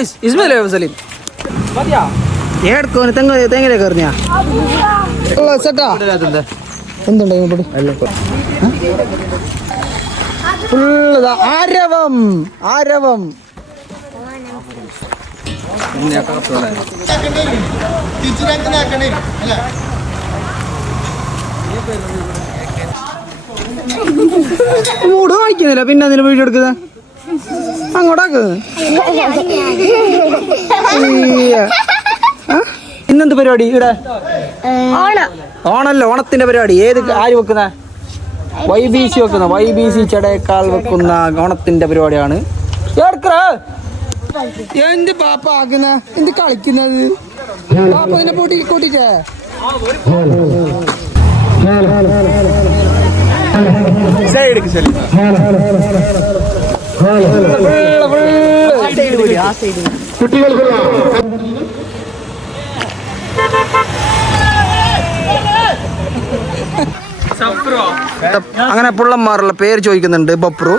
Nice Ismail Saleem ഏടക്കോന് തേങ്ങ കയറിയാ സെറ്റാ എന്തുണ്ട് ഫുള്ള് ആരവം ആരവം മൂട് കാണിക്കുന്നില്ല പിന്നെ അതിന് വീഡിയോ എടുക്കുന്നത് അങ്ങോട്ടാക്ക് ഇന്നെന്ത് പരിപാടി ഇവിടെ ഓണല്ലോ ഓണത്തിന്റെ പരിപാടി ഏത് ആര് വെക്കുന്ന YBC വെക്കുന്ന YBC ചടയേക്കാൾ വെക്കുന്ന ഓണത്തിന്റെ പരിപാടിയാണ് എന്ത് പാപ്പ ആക്കുന്ന എന്ത് കളിക്കുന്നത് പാപ്പ ഇതിനെ കൂട്ടിച്ചേ അങ്ങനെ പുള്ളന്മാരുള്ള പേര് ചോദിക്കുന്നുണ്ട്. ബപ്രു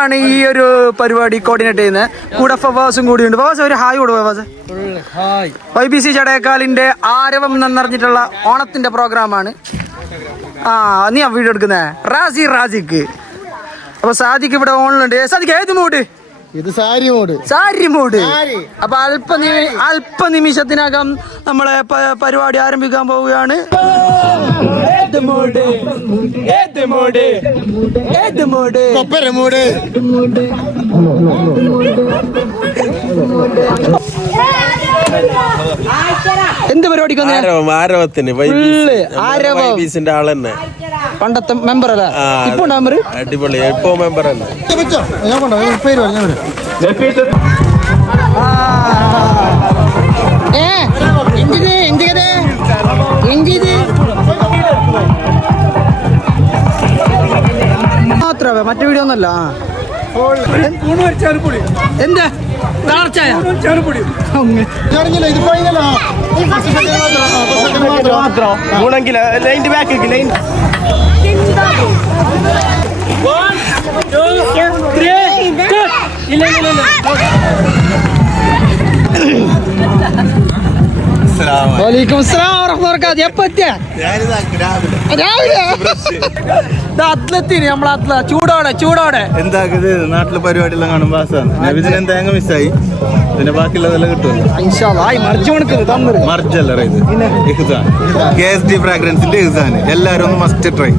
ആണ് ഈ ഒരു പരിപാടി കോർഡിനേറ്റ് ചെയ്യുന്നത്. കൂടെ ഫവാസും കൂടിയുണ്ട്. ഫവാസ് ഒരു ഹായ് കൊടു. ഫവാസ് YBC ചടയക്കാലിന്റെ ആരവം എന്നറിഞ്ഞിട്ടുള്ള ഓണത്തിന്റെ പ്രോഗ്രാമാണ്. നീ ആ വീഡിയോ എടുക്കുന്നേ റാസിക്ക്. അപ്പൊ സാദിക്ക് ഇവിടെ ഓണിലുണ്ട്. സാദിക്ക് ഏത് മൂഡ്? ഇത് സാരി മോഡ്. അപ്പൊ അല്പനിമിഷത്തിനകം നമ്മളെ പരിപാടി ആരംഭിക്കാൻ പോവുകയാണ്. എന്ത് പരിപാടിക്ക് ആരവത്തിന് ആള് തന്നെ പണ്ടത്തെ മെമ്പർ അല്ല ഇപ്പൊ മെമ്പർ അടിപൊളി. ഇപ്പൊ മെമ്പർ തന്നെ. മാത്രമേ മറ്റേ വീഡിയോ ഒന്നല്ല. എന്താ ചൂടോടെ എന്താക്കുന്നത് നാട്ടിലെ പരിപാടി എല്ലാം കാണുമ്പോ നബിദിനം തേങ്ങ മിസ്സായി. പിന്നെ ബാക്കിയുള്ളതെല്ലാം കിട്ടുമല്ലോ. മർജല്ല ഇത് ഇഹ്സാൻ KSD ഫ്രാഗ്രൻസിന്റെ ഇഹ്സാൻ. എല്ലാരും ഒന്ന് മസ്റ്റ് ട്രൈ.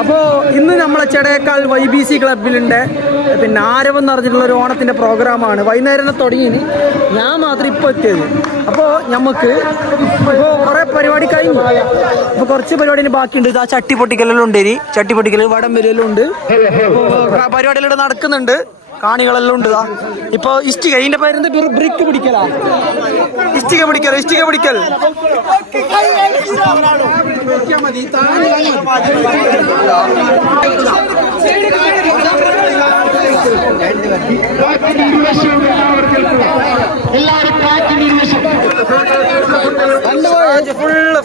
അപ്പോ ഇന്ന് നമ്മളെ ചടയേക്കാൾ YBC ക്ലബിലുണ്ട്. പിന്നെ ആരവം എന്ന് പറഞ്ഞിട്ടുള്ള ഒരു ഓണത്തിന്റെ പ്രോഗ്രാമാണ്. വൈകുന്നേരം തുടങ്ങി. ഞാൻ മാത്രം ഇപ്പൊ എത്തിയത്. അപ്പോൾ നമുക്ക് ഇപ്പോൾ കുറെ പരിപാടി കഴിഞ്ഞു. ഇപ്പൊ കുറച്ച് പരിപാടി ബാക്കിയുണ്ട്. ഇതാ ചട്ടി പൊട്ടിക്കലെല്ലാം ഉണ്ട്. ഇനി ചട്ടി പൊട്ടിക്കൽ വടം വലിയെല്ലാം ഉണ്ട്. പരിപാടികളിവിടെ നടക്കുന്നുണ്ട്. കാണികളെല്ലാം ഉണ്ട്. ഇപ്പൊ ഇഷ്ടിക ഇതിന്റെ പേരെന്ത്? ബ്രിക്ക് പിടിക്കലാ. ഇഷ്ടിക പിടിക്കൽ.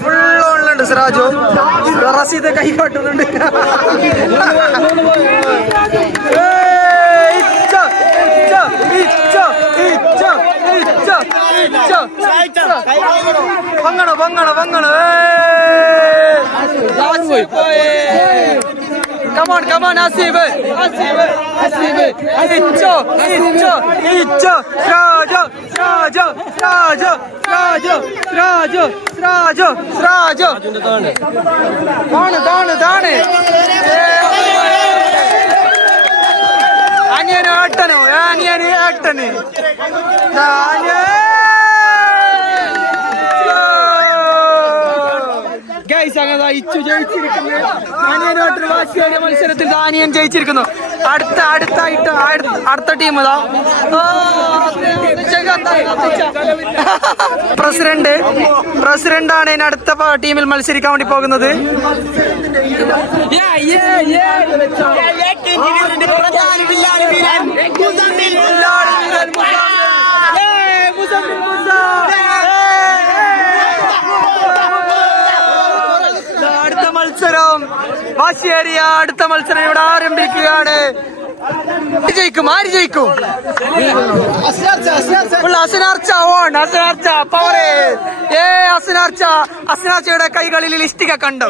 ഫുൾ ഓണിലുണ്ട്. സിറാജു റസീദ് കൈ കാട്ടുന്നുണ്ട്. വങ്ങണ Come on, Asib. Raju. Dane. Aniyan attanu. Guys, അങ്ങനെ ഇച്ചു ജയിച്ചിരിക്കുന്നു. മത്സരത്തിൽ ദാനിയൻ ജയിച്ചിരിക്കുന്നു. അടുത്ത ടീം പ്രസിഡന്റ് ആണ് ഇനി അടുത്ത ടീമിൽ മത്സരിക്കാൻ വേണ്ടി പോകുന്നത്. മത്സരം വാശിയേറിയ അടുത്ത മത്സരം ഇവിടെ ആരംഭിക്കുകയാണ്. ജയിക്കും, ആര് ജയിക്കും? അസ്നാർച്ചയുടെ കൈകളിൽ ലിസ്റ്റിക കണ്ടോ?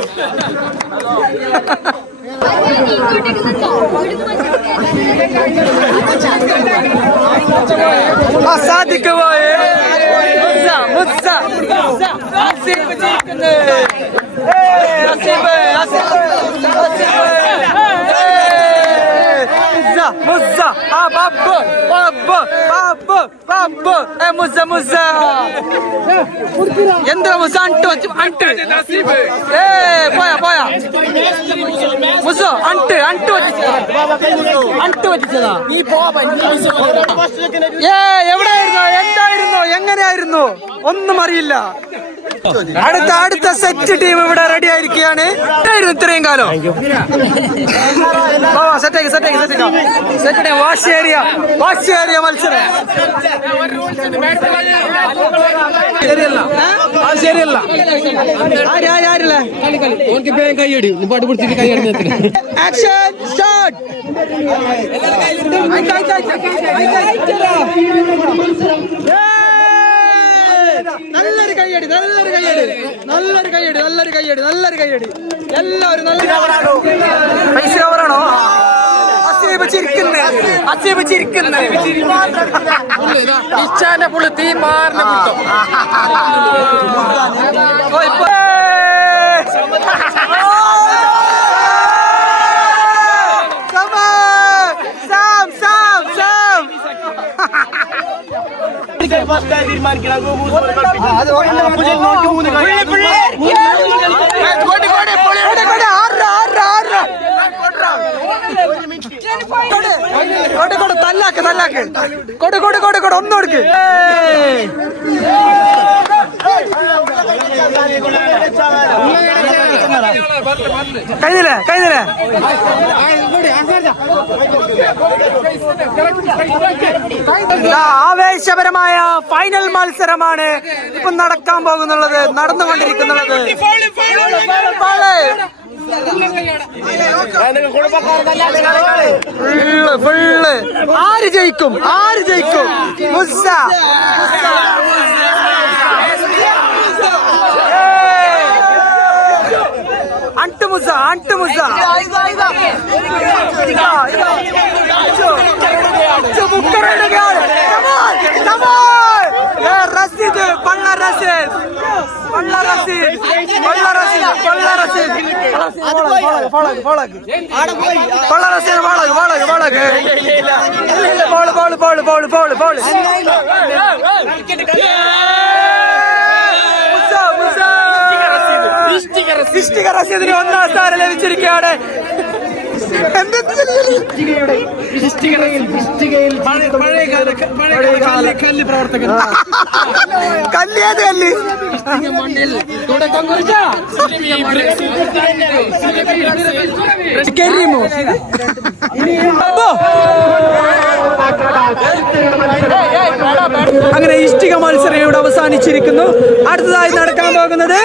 എന്താ മുസ അണ്ട് അണ്ട് പോയാ പോയാ മുസോ അണ്ട് അണ്ട് അണ്ട് പറ്റിച്ചതാ. എവിടെയായിരുന്നു, എന്തായിരുന്നു, എങ്ങനെയായിരുന്നു ഒന്നും അറിയില്ല. അടുത്ത സെറ്റ് ടീം ഇവിടെ റെഡി ആയിരിക്കുകയാണ്. ഇത്രയും കാലം സെറ്റ് വാശിയേറിയ മത്സരം. ശരിയല്ല കൈയടി പാട്ട് പിടിച്ചിട്ട് കൈയടി. Action start. നല്ലൊരു കൈയടി, നല്ലൊരു കൈയടി, നല്ലൊരു കൈയടി, നല്ലൊരു കൈയടി, നല്ലൊരു കൈയടി. എല്ലാവരും നല്ല പൈസ കവറാണോ? ഇച്ചാന്റെ പുള്ളി തീ മാറിന കുത്തം. തല്ലാക്ക് തല്ലാക്ക് കൊടു കൊടു കൊടു കൊടു ഒന്ന് കൊടുക്ക്. കഴിഞ്ഞില്ലേ കഴിഞ്ഞില്ലേ? ആവേശപരമായ ഫൈനൽ മത്സരമാണ് ഇപ്പൊ നടക്കാൻ പോകുന്നുള്ളത്, നടന്നുകൊണ്ടിരിക്കുന്നുള്ളത്. ഫുള്ള് ആര് ജയിക്കും, ആര് ജയിക്കും? മുസ്സ അട്ടുമുസ അട്ടുമുസ റസീദ് പള്ള റസീദ് പള്ള റസീദ് പള്ള റസീദ് പള്ള റസീദ് പള്ള റസീദ് വളക് വളക് വളക് ball ball ball ball ball ball. ഇഷ്ടിക റസീദിന് ഒന്നാം സ്ഥാനം ലഭിച്ചിരിക്കുകയാണ്. കല്ലേത് കല്ല് കരിമോ? അങ്ങനെ ഇഷ്ടിക മത്സരം ഇവിടെ അവസാനിച്ചിരിക്കുന്നു. അടുത്തതായി നടക്കാൻ പോകുന്നത്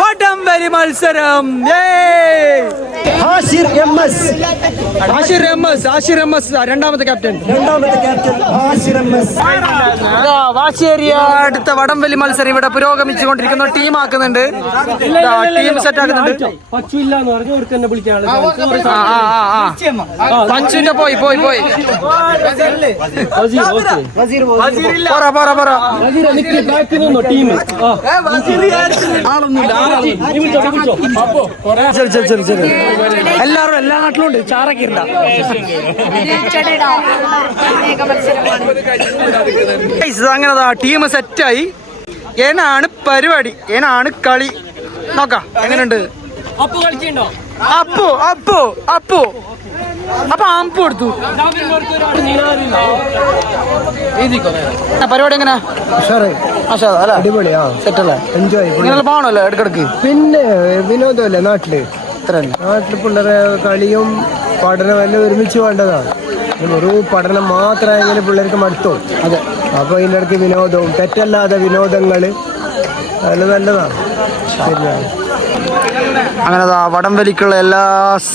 വടംവലി മത്സരം. രണ്ടാമത്തെ ക്യാപ്റ്റൻ വാശിയേറിയ അടുത്ത വടംവലി മത്സരം ഇവിടെ പുരോഗമിച്ചുകൊണ്ടിരിക്കുന്നു. ടീം ആക്കുന്നുണ്ട്, ടീം സെറ്റ് ആക്കുന്നുണ്ട്. പഞ്ചുവിന്റെ പോയി പോയി പോയി എല്ലാരും എല്ലാ നാട്ടിലും ഉണ്ട്. ചാറൊക്കെ ഇല്ല. അങ്ങനെതാ ടീം സെറ്റായി. ഏനാണ് പരിപാടി, ഏനാണ് കളി. നോക്കാം എങ്ങനെയുണ്ട്. അപ്പു അപ്പു അപ്പു അപ്പൊ ആമ്പ് കൊടുത്തു. പരിപാടി എങ്ങനെ? അടിപൊളിയാ, സെറ്റല്ലേ, എൻജോയ്. ഇങ്ങനെ പോകണല്ലോ ഇടക്കിടക്ക്. പിന്നെ വിനോദമല്ലേ നാട്ടില്. നാട്ടില് പിള്ളേരെ കളിയും പഠനവും എല്ലാം ഒരുമിച്ച് വേണ്ടതാണ്. ഒരു പഠനം മാത്രമായെങ്കിലും പിള്ളേർക്ക് മടുത്തോ. അതെ. അപ്പൊ ഇതിൻ്റെ ഇടയ്ക്ക് വിനോദവും തെറ്റല്ലാതെ വിനോദങ്ങള് അത് നല്ലതാണ്. ശരിയാണ്. അങ്ങനെ വടംവലിക്കുള്ള എല്ലാ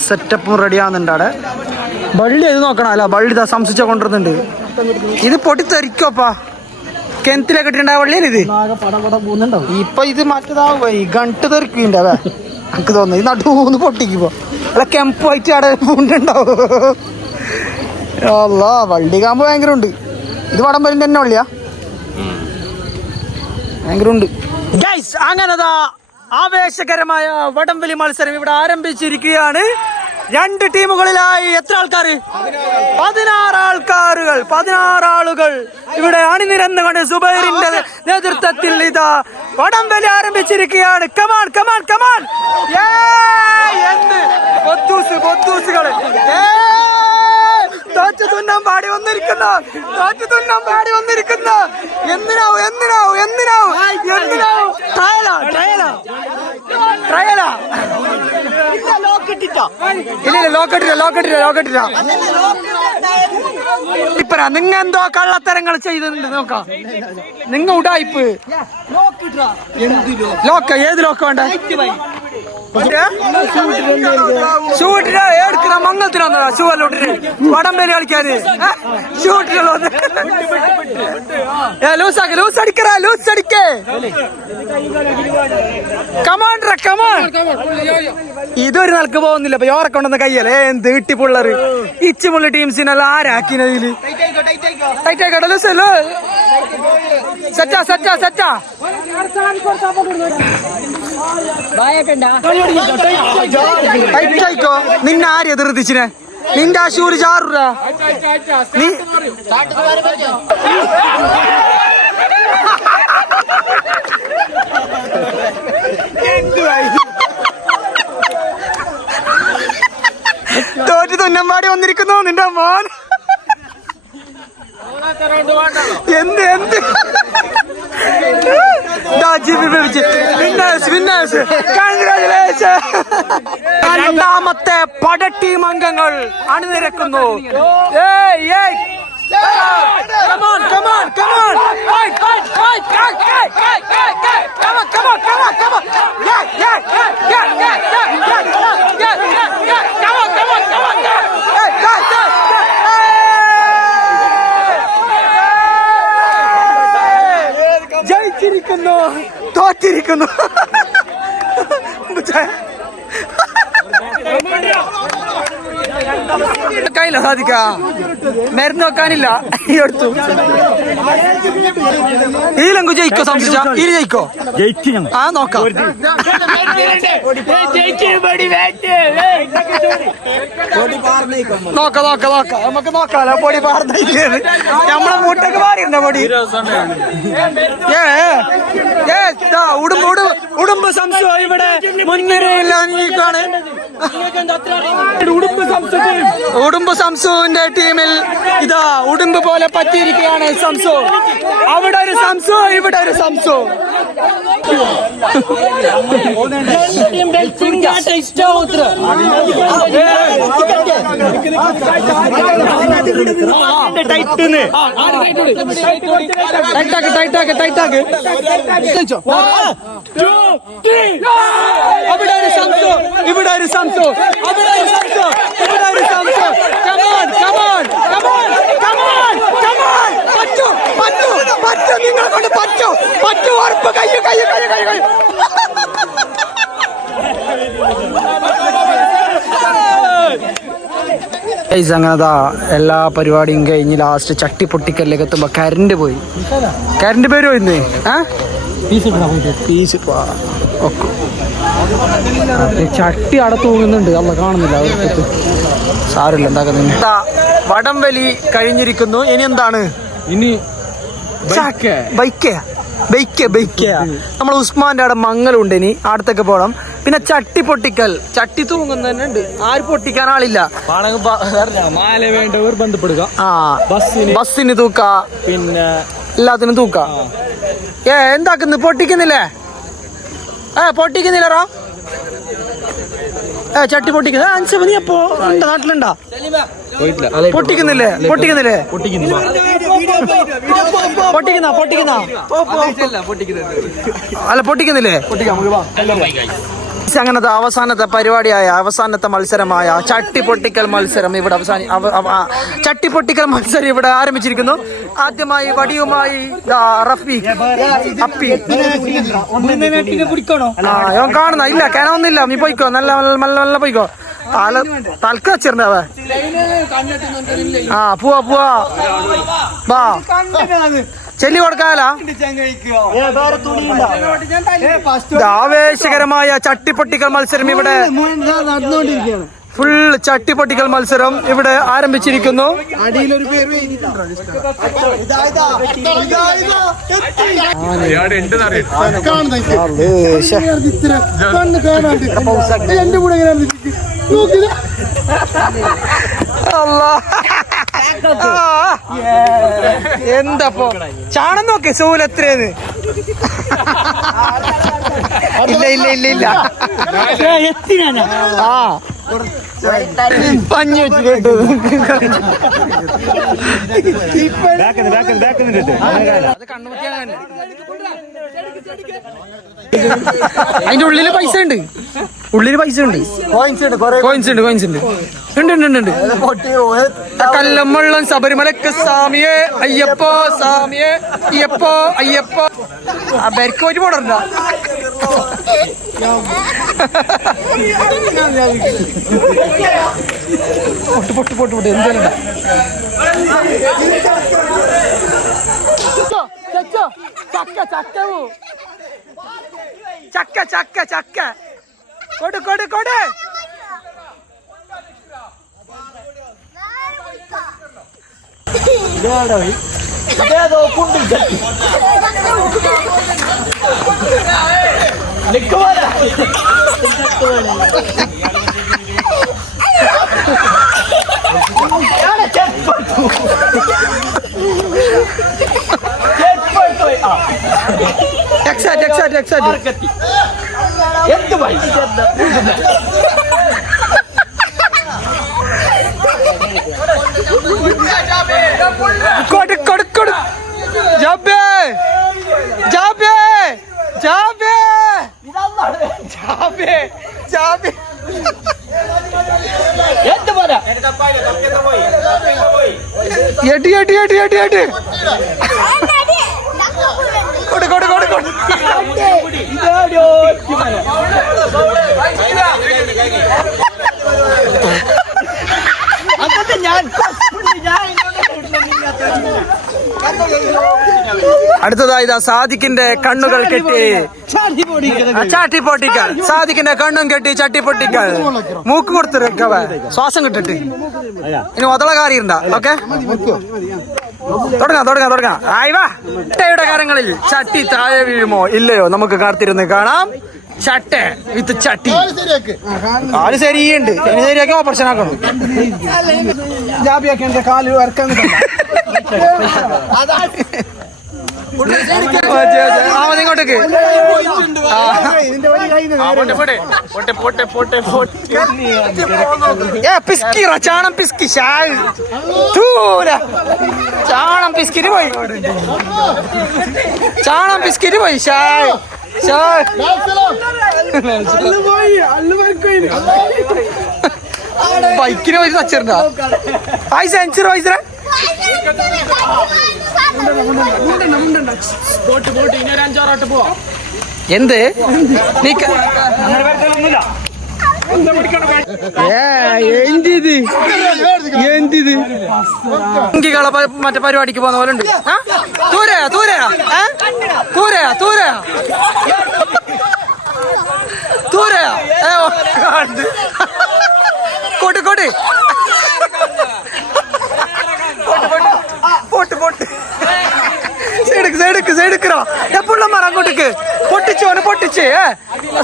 സെറ്റപ്പും റെഡിയാകുന്നുണ്ട് അവിടെ. വള്ളി ഇത് നോക്കണം അല്ല, വള്ളി സംശയിച്ച കൊണ്ടുവരുന്നുണ്ട്. ഇത് പൊട്ടിത്തെറിക്കോപ്പാ, കിണറ്റിലൊക്കെ ഇട്ടിട്ടുണ്ടായ വള്ളിയല്ലേ ഇത്. ഇപ്പൊ ഇത് മറ്റേതാവുക ഈ ഗണ്ട് തെറിക്കുന്നുണ്ട്. അതെ എനിക്ക് തോന്നുന്നു ഈ നടുവൂന്ന് പൊട്ടിക്കുമ്പോ അല്ല കെമ്പായിട്ട് അവിടെ പൂണ്ടുണ്ടാവും. അല്ല വള്ളി കാമ്പ് ഭയങ്കര ഉണ്ട്. ഇത് വടംവലിന്റെ തന്നെ വള്ളിയാ, ഭയങ്കര ഉണ്ട്. അങ്ങനെതാ ആവേശകരമായ വടംവലി മത്സരം ഇവിടെ ആരംഭിച്ചിരിക്കുകയാണ്. 2 ടീമുകളിലായി എത്ര ആൾക്കാർ? 16 ആളുകൾ ഇവിടെ അണിനിരന്നുകൊണ്ട് സുബൈറിന്റെ നേതൃത്വത്തിൽ ഇതാ വടംവലി ആരംഭിച്ചിരിക്കുകയാണ്. കമാൺ കമാൺ കമാൺ, ബൊത്തൂസുകള് തോറ്റു തുന്നാൻ പാടി വന്നിരിക്കുന്നു. എന്തിനാവും ട്രയലാ ലോക്കറ്റില്ല. ഇപ്പ നിങ്ങ എന്തോ കള്ളത്തരങ്ങൾ ചെയ്തിട്ടുണ്ട് നോക്കാം. നിങ്ങ ഉടായിപ്പ് ലോക്ക, ഏത് ലോക്ക വേണ്ട? ഷൂട്ടിന് എടുക്കുന്ന മംഗളത്തിന് വന്നതാ. ഷൂവല്ലോട്ടിന് വടംവലി കളിക്കാന് ലൂസ് അടിക്കേ. കമാൻഡർ കമാൻ, ഇതൊരു നിലക്ക് പോകുന്നില്ല. ഇപ്പൊ യോറെ കൊണ്ടുവന്ന കയ്യല്ലേ എന്ത് കിട്ടി പിള്ളേര്. ഇച്ചുമുള്ള ടീംസിനെല്ലാം ആരാക്കിനതില് ടൈറ്റായിക്കോട്ടെ. ലൂസല്ലോ സെറ്റാ ടൈറ്റായിക്കോ. നിന്നെ ആര് എതിർത്തിച്ചിനെ? നിന്റെ ആ ഷൂര് ചാറുരാ നീ. തോറ്റ് തുന്നമ്പാടി വന്നിരിക്കുന്നു നിന്റെ മോൻ. എന്ത് രണ്ടാമത്തെ പട ടീം അംഗങ്ങൾ അണിനിരക്കുന്നു. ജയിച്ചിരിക്കുന്നു, തോറ്റിരിക്കുന്നു. കയ്യില്ല സാധിക്ക, മരുന്ന് വെക്കാനില്ല. ഈ എടുത്തു ഈലങ്കു ജയിക്കോ? സംശയിച്ച ഈ ജയിക്കോ? ആ നോക്കാം. നമുക്ക് നോക്കാലോ. പൊടി പാർന്നില്ലേ? നമ്മളെ മൂട്ടൊക്കെ മാറിയിരുന്ന പൊടി. ഉടുമ്പ് സംശയം ഇവിടെ മുൻനിരയില്ല. നീക്കാണ് ഉടുമ്പ് സംസുവിന്റെ ടീമിൽ ഇതാ ഉടുമ്പ് പോലെ പറ്റിയിരിക്കുകയാണ് സംസു. അവിടെ ഒരു സംസു, ഇവിടെ ഒരു സംസു. ടൈറ്റാക്ക്. അവിടെ ഒരു സംസു, ഇവിടെ ഒരു സംസു, അവിടെ ഒരു സംസു, ഇവിടെ ഒരു സംസു. പറ്റൂ, നിങ്ങളെ കൊണ്ട് പറ്റൂ. ഉറപ്പ് കയ്യോ. അങ്ങനതാ എല്ലാ പരിപാടിയും കഴിഞ്ഞ് ലാസ്റ്റ് ചട്ടി പൊട്ടിക്കലിലേക്ക് എത്തുമ്പോ കരണ്ട് പോയി. കരണ്ട് പേര് പോയിന്ന് പീസ് ചട്ടി അവിടെ തൂങ്ങുന്നുണ്ട്. അല്ല കാണുന്നില്ല, സാരില്ല. എന്താ വടംവലി കഴിഞ്ഞിരിക്കുന്നു. ഇനി എന്താണ്? ഇനി ബൈക്ക് നമ്മൾ ഉസ്മാന്റെ അവിടെ മംഗലുണ്ട്. ഇനി അടുത്തൊക്കെ പോകണം. പിന്നെ ചട്ടി പൊട്ടിക്കൽ, ചട്ടി തൂങ്ങുന്നുണ്ട്. ആര് പൊട്ടിക്കാൻ ആളില്ല. വേണ്ടവർ ബന്ധപ്പെടുക. ബസ്സിന് തൂക്ക, പിന്നെ എല്ലാത്തിനും തൂക്ക. എന്താക്കുന്നു? പൊട്ടിക്കുന്നില്ലേ? പൊട്ടിക്കുന്നില്ലറാ. ചട്ടി പൊട്ടിക്കുന്ന അൻസബ് നീ അപ്പോ നാട്ടിലുണ്ടാ? പൊട്ടിക്കുന്നില്ലേ? അല്ല പൊട്ടിക്കുന്നില്ലേ? അങ്ങനത്തെ അവസാനത്തെ പരിപാടിയായ അവസാനത്തെ മത്സരമായ ചട്ടിപ്പൊട്ടിക്കൽ മത്സരം ഇവിടെ ചട്ടിപ്പൊട്ടിക്കൽ മത്സരം ഇവിടെ ആരംഭിച്ചിരിക്കുന്നു. ആദ്യമായി വടിയുമായി റഫി അപ്പി കാണുന്ന ഇല്ല കിണൊന്നില്ല, നീ പോയിക്കോ, നല്ല നല്ല നല്ല പോയിക്കോ. തൽക്ക വെച്ചിരുന്നവ പോവാ പോവാ വാ ചെല്ലി കൊടുക്കാല. ആവേശകരമായ ചട്ടിപ്പൊട്ടിക്കൽ മത്സരം ഇവിടെ നടന്നുകൊണ്ടിരിക്കുകയാണ്. ഫുൾ ചട്ടിപ്പൊട്ടിക്കൽ മത്സരം ഇവിടെ ആരംഭിച്ചിരിക്കുന്നു. എന്തപ്പോ ചാണം നോക്ക് സൂല് എത്രയെന്ന്. ഇല്ല ഇല്ല ഇല്ല ഇല്ല ആ പഞ്ഞി വെച്ച് കേട്ടു. അതിന്റെ ഉള്ളില് പൈസ ഉണ്ട്, ഉള്ളില് പൈസ ഉണ്ട്, കോയിൻസ് ഉണ്ട്, കോയിൻസ് ഉണ്ട്, ഉണ്ട് ഉണ്ട് ഉണ്ട്. കല്ലമ്മള്ളം ശബരിമലക്ക് സ്വാമിയെ അയ്യപ്പോ സ്വാമിയെ അയ്യപ്പോ അയ്യപ്പോ. ആ ബെർക്ക് പോയിട്ട് പോടണ്ട. പൊട്ട് പൊട്ട് പൊട്ട് പൊട്ട് എന്തല്ല ചക്ക ചക്ക ചക്ക ചക്ക ചക്ക കൊടു കൊടു കൊടു. കൊടു കൊടു കൊടു ജാബേ ജാബേ ജാബേ ജാബേ ജാബേ. എട്ടി എട്ടി എട്ടി എട്ടി എട്ടി കൊടു കൊടു കൊടു കൊടു. അടുത്തതായി സാദിഖിന്റെ കണ്ണുകൾ കെട്ടി ചാട്ടിപ്പൊട്ടിക്കൽ. സാദിഖിന്റെ കണ്ണും കെട്ടി ചട്ടിപ്പൊട്ടിക്കൽ. മൂക്ക് കൊടുത്തിരിക്കവ ശ്വാസം കിട്ടിട്ട് ഇനി ഒതളകാരിണ്ട. ഓക്കെ തുടങ്ങാം തുടങ്ങാം തുടങ്ങാം. ആയിവാ ചട്ടയുടെ കരങ്ങളിൽ ചട്ടി താഴെ വീഴുമോ ഇല്ലയോ നമുക്ക് കാത്തിരുന്ന് കാണാം. ചട്ട വിത്ത് ചട്ടി. കാല് ശരിയുണ്ട്, ഇനി ശരിയാക്കി ഓപ്പറേഷൻ ആക്കണം. ജാബിയാക്കി കാല് വരക്കാൻ ഇങ്ങോട്ടേക്ക്. പിസ്കിറ ചാണം പിസ്കി ചാണം പിസ്കിന് പോയി, ചാണം പിസ്കിന് പോയി. ബൈക്കിന് പോയി തച്ചിട്ടുണ്ടോ? പൈസ അഞ്ച് പൈസ എന്ത് മറ്റേ പരിപാടിക്ക് പോകുന്ന പോലെ ഉണ്ട്. ദൂരെയാ ദൂരെയാ ദൂരെയാ ദൂരെയാ ദൂരെയാ കോട്ട് കോട്ട് പോട്ട് പോട്ട് സൈഡുക്ക് സൈഡുക്ക് സൈഡുക്കുറോ എപ്പോഴും അങ്ങോട്ടേക്ക് പൊട്ടിച്ചോന് പൊട്ടിച്ച്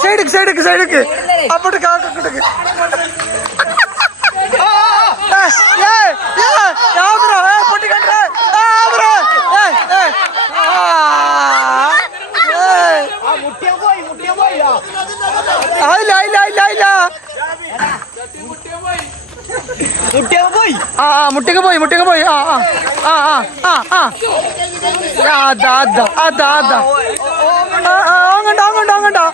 സൈഡുക്ക് സൈഡുക്ക് സൈഡുക്ക് അപ്പോട്ടേക്ക് അങ്ങോട്ടേക്ക്. ഇല്ല ഇല്ല ഇല്ല ഇല്ല മുട്ടക്ക് പോയി മുട്ടക്ക് പോയി. അതാ അതാ അതാ അതാ അങ്ങോട്ടോ അങ്ങോട്ടോ അങ്ങോട്ടോ.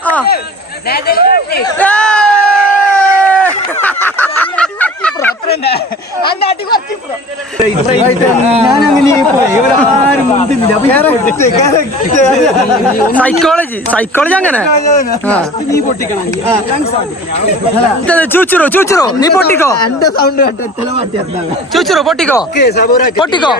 സൈക്കോളജി അങ്ങനെ ചൂച്ചുറോ നീ പൊട്ടിക്കോ ചൂച്ചുറോ പൊട്ടിക്കോ പൊട്ടിക്കോ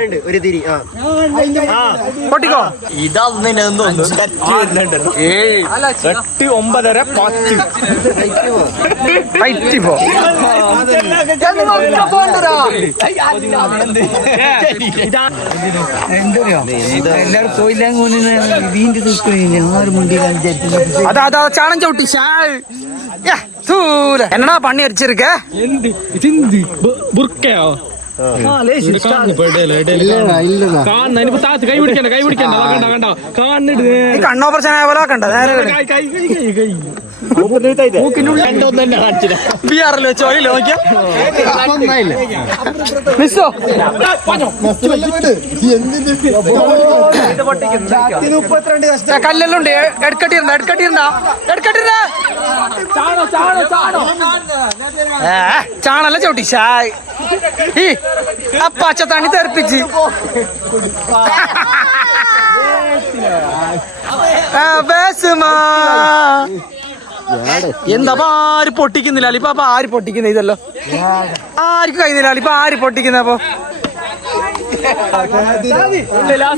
എല്ലാരും പോയില്ല അതാ ചാണം ചവിട്ടി എന്നടാ പണി അരിച്ചിരിക്ക കണ്ണോപ്പറേഷൻ ആയ പോലെ കണ്ട നേരെ ബിആറിൽ വെച്ചോ നോക്കിയ മിസ്സോ കല്ലെല്ലാം ഉണ്ട് എടുക്കട്ടിരുന്ന ചാണല്ല ചവിട്ടി ഷായ് ഈ അപ്പാച്ച തണി തെറിപ്പിച്ച് എന്താ ആര് പൊട്ടിക്കുന്നില്ല ഇപ്പൊ ആര് പൊട്ടിക്കുന്ന ഇതല്ലോ ആർക്കും കഴിയുന്നില്ല ഇപ്പൊ ആര് പൊട്ടിക്കുന്ന അപ്പൊ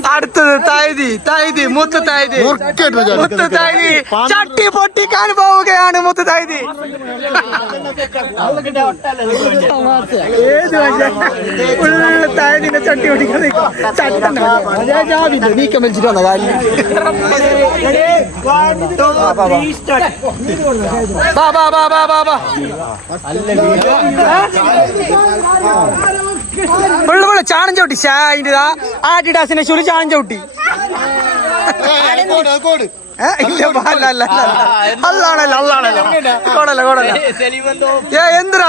അടുത്തത് തൈതി മുത്ത് തൈതി ചട്ടി പൊട്ടിക്കാൻ പോവുകയാണ് മുത്ത് തൈതി തൈതിന്റെ ചട്ടി പൊട്ടിക്കാൻ നീക്കം വലിച്ചിട്ട് വന്ന കാലിൽ വെള്ള ചാണം ചവിട്ടി ഷായിന്റെതാ ആഡിഡാസിനെ ശുരു ചാണം ചവിട്ടി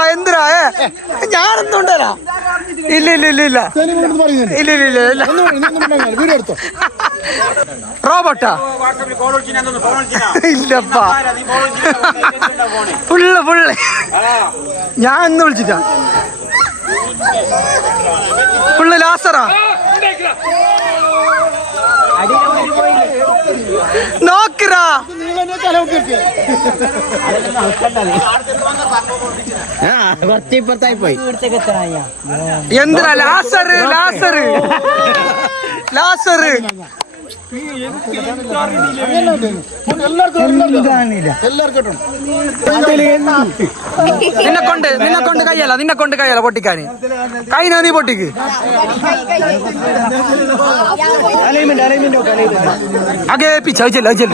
എന്തിരാ ഞാനെന്തുണ്ടല്ലോ ഇല്ല റോബോട്ടാ ഇല്ലപ്പാ ഫുള്ള് ഞാൻ എന്ന് വിളിച്ചിട്ടാ ഫുള്ള് ലാസറാ നോക്കറാ എന്തിനാ ലാസറ് നിന്നെ കൊണ്ട് കയ്യല്ല പൊട്ടിക്കാന് കൈനോ നീ പൊട്ടിക്ക് ആകെ പിച്ചല്ലേ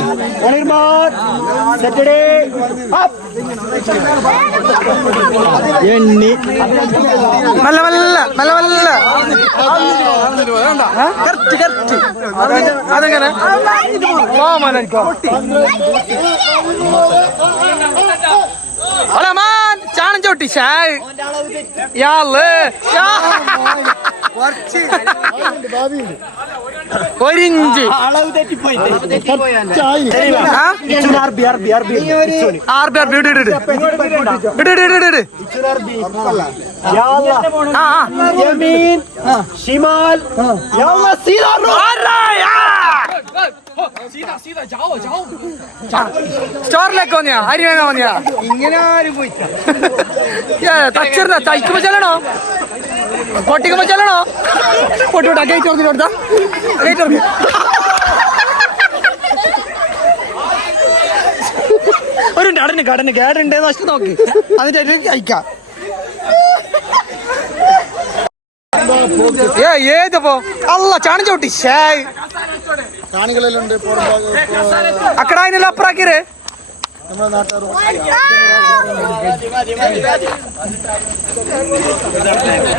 മെല്ലെ അതെങ്ങനെ മാൻ ചാണം ചോട്ടി ഷായ് ഒരിഞ്ച് സ്റ്റോറിലേക്ക് വന്നിയാ അരി വാങ്ങാൻ വന്നിയാ ഇങ്ങനെ ആരും പോയി തച്ചിരുന്ന തയ്ക്കുമ്പോ ചെല്ലണോ പൊട്ടിക്കുമ്പോ ചെല്ലണോ പൊട്ടിവിട്ടാ ഗേറ്റ് തുറന്നിട്ട് കൊടുത്താ ഗേറ്റ് തുറക്കി ഒരു കടന് കേടുണ്ട് നഷ്ടം നോക്കി എന്നിട്ട് അയക്കാം ഏതപ്പോ അല്ല ചാണി ചോട്ടി ഷായ് അക്കടായിനെല്ലാം അപ്പറാക്കിരേ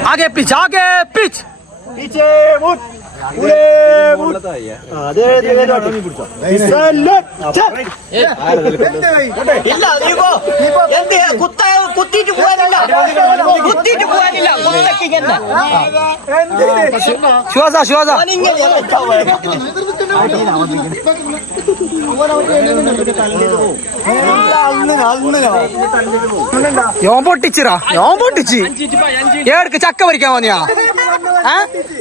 आगे पिच पीछे കുത്തിയിട്ട് പോകാനില്ല ശ്വാസ ശ്വാസ യോൻ പൊട്ടിച്ചിറാ യോൻ പൊട്ടിച്ച് ഏടക്ക് ചക്ക പറിക്കാൻ പോന്നിയാ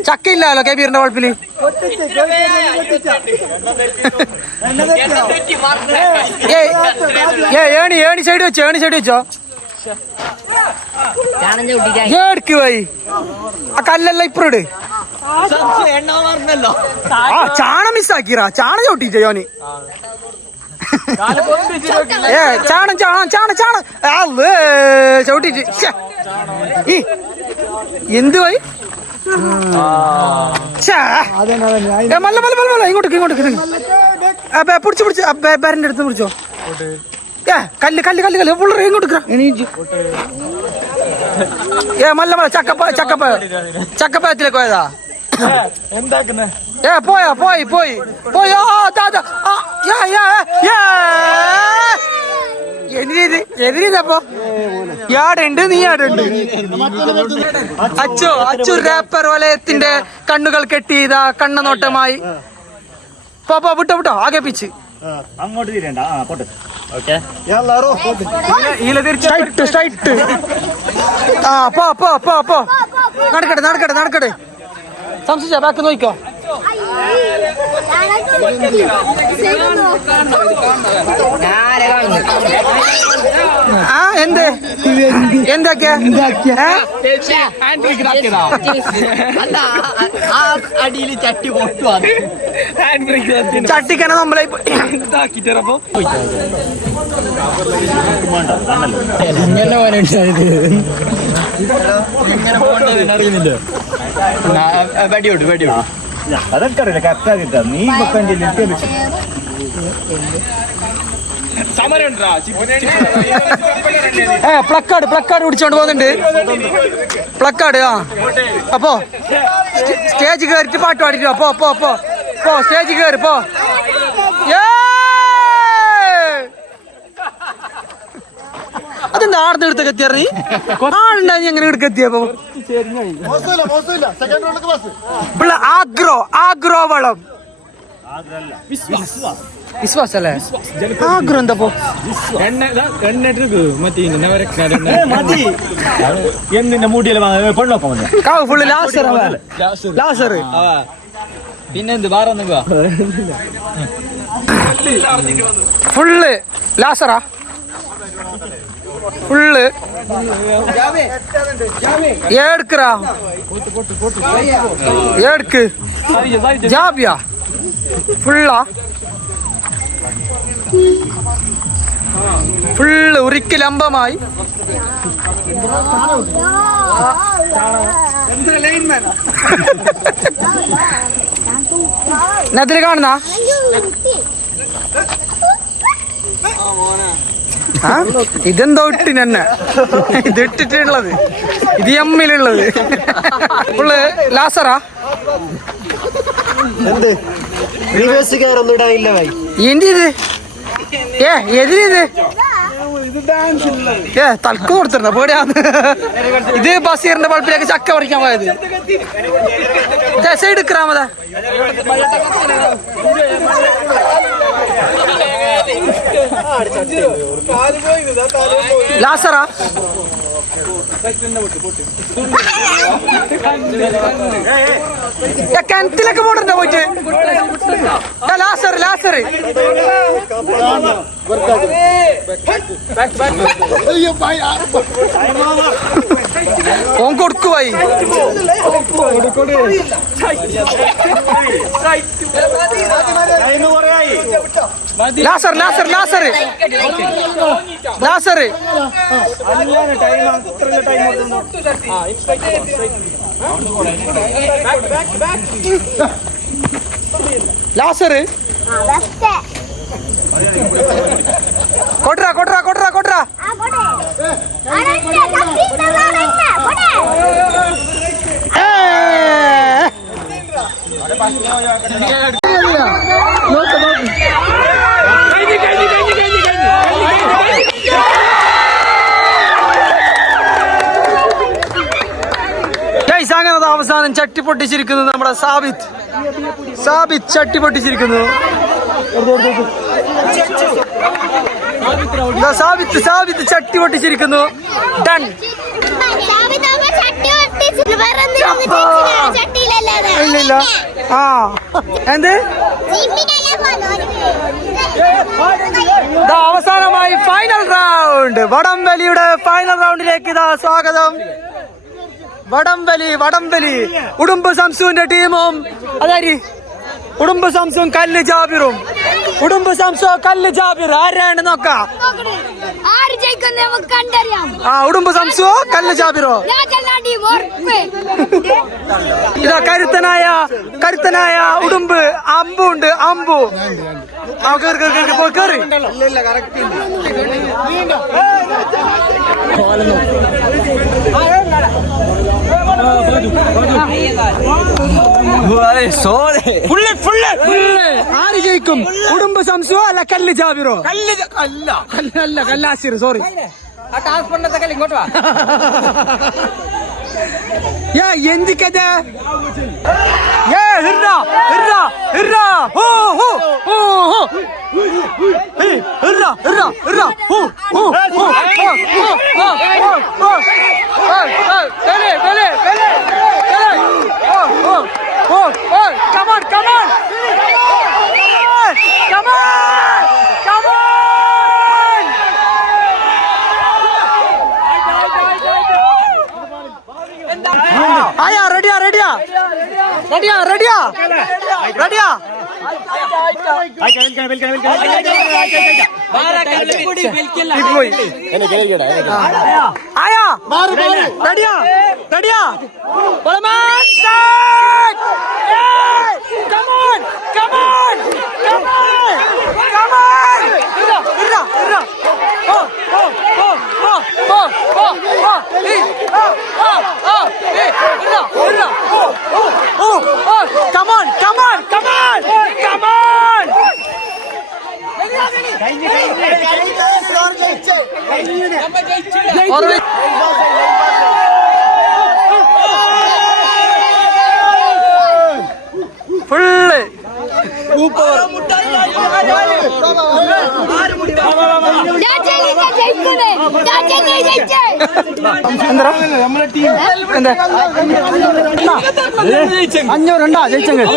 ചക്ക ഇല്ലല്ലോ കബീറിന്റെ കുഴപ്പില് ഏണി ഏണി സൈഡ് വെച്ചോ ഏണി സൈഡ് വെച്ചോ ഏടക്ക് പോയി ആ കല്ലെല്ലാം ഇപ്പറോട് ആ ചാണ മിസ്സാക്കിറാ ചാണ ചവിട്ടിച്ച യോന് ചാണം ചാണം ചാണം ചാണം ചവിട്ടിട്ട് എന്ത് പോയി മല്ല മല്ല മല്ല ഇങ്ങോട്ട് ഇങ്ങോട്ട് പിടിച്ചു പിടിച്ചു ബാരന്റെ അടുത്ത് പിടിച്ചോ കല്ല് കല്ല് കല്ല് കല്ല് പിള്ളേർ ഇങ്ങോട്ട് എണീച്ചു മല്ല മല്ല ചക്കപ്പഴത്തിലേക്ക് പോയതാ പോയാ പോയി പോയി പോയോ എതിരിതപ്പോ യാടുണ്ട് നീ യാടുണ്ട് അച്ചു റാപ്പർ വലയത്തിന്റെ കണ്ണുകൾ കെട്ടി ഇതാ കണ്ണുനോട്ടമായി പോ വിട്ടോ വിട്ടോ ആകെ പിച്ച് അങ്ങോട്ട് തിരിയണ്ട പോട്ടെ ഓക്കെ പോ നടക്കട്ടെ നടക്കട്ടെ നടക്കട്ടെ സംശയിച്ച ബാക്ക് നോക്കിക്കോ എന്ത് എന്തൊക്കെയാ അടിയിൽ ചട്ടി പൊട്ടുവാ ചട്ടിക്കണ നമ്മളെ ഇതാക്കിട്ടപ്പോ അറിയുന്നില്ല വെടിയോട്ട് അതൊക്കെ അറിയില്ല കറക്റ്റാ കിട്ടാ നീ പ്ലക്കാർഡ് പ്ലക്കാർഡ് പിടിച്ചോണ്ട് പോകുന്നുണ്ട് പ്ലക്കാർഡ് അപ്പോ സ്റ്റേജ് കയറിട്ട് പാട്ട് പാടിട്ട് പോ സ്റ്റേജ് കയറി പോ അതെന്താ ആടുന്ന എടുത്തൊക്കെ എത്തിയറി ആളുണ്ടായി എങ്ങനെ എടുക്കെത്തിയപ്പോ പിള്ള ആഗ്രോ വളം വിശ്വാസം അല്ലേ ആഗ്രോ എന്താ എന്തിന്റെ മൂടിയല്ല പെണ്ണോക്കാൻ കാവ് ഫുള്ള് ലാസർ ലാസർ പിന്നെന്ത് വേറെ ഫുള്ള് ലാസറാ ഫുള്ള് ഏടുക്കറാ ഏടുക്ക് ജാബിയാ ഫുള്ളാ ഫുള്ള് ഉരുക്കിലമ്പമായി നദില് കാണുന്ന ഇതെന്തോ ഇട്ടിനെന്നെ ഇത് ഇട്ടിട്ടുള്ളത് ഇത് എമ്മിലുള്ളത് ഫുള്ള് ലാസറാ എന്ത് ഇത് എതിരിത് തൽക്ക് കൊടുത്തിരുന്ന പേടിയാന്ന് ഇത് ബസീറിന്റെ പൾപ്പിലേക്ക് ചക്ക പറിക്കാൻ പോയത് സൈഡ് എടുക്കറാമതാ ലാസറാ കിണറ്റിലൊക്കെ പോടണ്ട പോയിട്ട് ലാസർ ലാസർ ഓൻ കൊടുക്കുവായി ലാസർ ലാസർ ലാസർ ലാസർ ലാസർ കൊട്രാ കൊട്രാ കൊട്രാ കൊട്രാ അവസാനം ചട്ടി പൊട്ടിച്ചിരിക്കുന്നു നമ്മുടെ സാബിത്ത് ചട്ടി പൊട്ടിച്ചിരിക്കുന്നു. സാബിത്ത് ചട്ടി പൊട്ടിച്ചിരിക്കുന്നു. ഡൺ. ഇല്ല ആ എന്ത് അവസാനമായി ഫൈനൽ റൗണ്ട്, വടംവലിയുടെ ഫൈനൽ റൗണ്ടിലേക്ക് ഇതാ സ്വാഗതം. വടംവലി ഉടുമ്പ് സംസുവിന്റെ ടീമും അതാരി ഉടുമ്പ് സംസും കല്ല് ജാബിറും. ആരാണ് നോക്കാം. ഉടുമ്പ് സംസോ കല്ല് ജാബിറോ. ഇതാ കരുത്തനായ ഉടുമ്പ് അമ്പുണ്ട്. അമ്പു കേറി ആര് ജയിക്കും? ഉടുമ്പ് സംസോ അല്ല കല്ല് ജാബിറോ? അല്ല കല്ലാസിർ. സോറി. ഇങ്ങോട്ട് വാ. എന്തിക്കത്? റെഡിയാ. ഫുള്ള് അഞ്ഞൂറുണ്ടാ ജയിച്ചെങ്കിൽ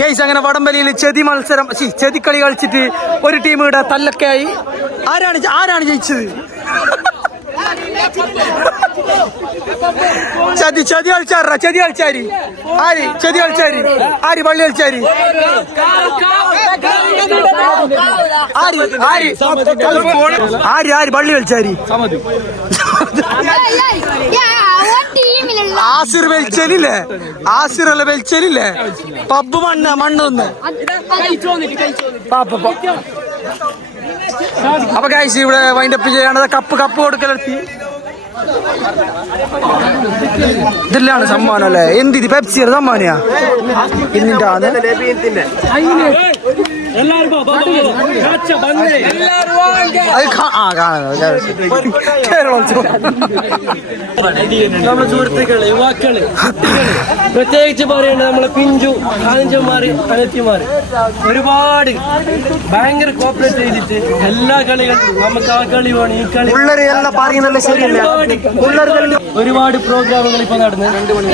ഗൈസ് അങ്ങനെ വടംവലിയിൽ ചെതിക്കളി കളിച്ചിട്ട് ഒരു ടീം ഇവിടെ തല്ലൊക്കെ ആയി. ആരാണ് ജയിച്ചത്? ചതി കളിച്ചാരി ആര് പള്ളി കളിച്ചാരി ആര് പള്ളി കളിച്ചാരി ആസിർ വലിച്ചലില്ലേ? ആസിറല്ല വലിച്ചലില്ലേ? പബ്ബ് മണ്ണൊന്ന്. അപ്പൊ ഗൈസ് ഇവിടെ വൈൻഡപ്പ് ചെയ്യേണ്ടത് കപ്പ് കൊടുക്കലെത്തി. ഇതെല്ലാണ് സമ്മാനം അല്ലേ? എന്തിന് പെപ്സിയുടെ സമ്മാനിയാ? ഇതിന്റെ നമ്മളെ സുഹൃത്തുക്കള്, യുവാക്കള്, പ്രത്യേകിച്ച് പറയേണ്ടത് നമ്മളെ പിഞ്ചു കാഞ്ചന്മാര്, അനത്തിമാര് ഒരുപാട് ഭയങ്കര കോപ്പറേറ്റ് ചെയ്തിട്ട് എല്ലാ കളികളും നമുക്ക് ആ കളി വേണം, ഈ കളി ഒരുപാട് പ്രോഗ്രാമുകൾ ഇപ്പൊ നടന്നു. 2 മണി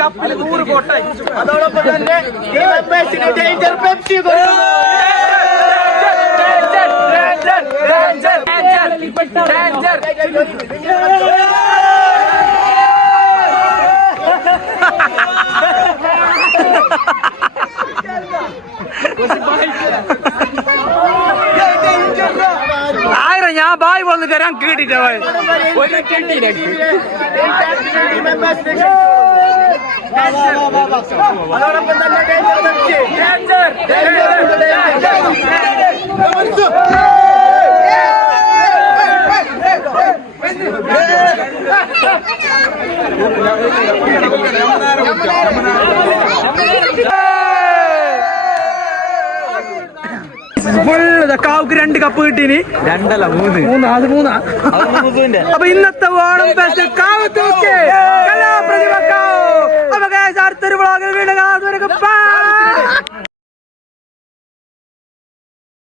കപ്പിൽ 100 കോട്ടായി. അതോടൊപ്പം തന്നെ ഡേഞ്ചർ പെപ്സി ആയിരം ഞാൻ ബായ് വന്ന് തരാൻ കേട്ടിട്ട് അതോടൊപ്പം തന്നെ കാവുക്ക് 2 കപ്പ് കിട്ടീനി. 2 അല്ല 3. അത് 3. അപ്പൊ ഇന്നത്തെ ഓണം ഫെസ്റ്റ് കാവത്തൂക്ക് കലാപ്രതിഭ കാവ്.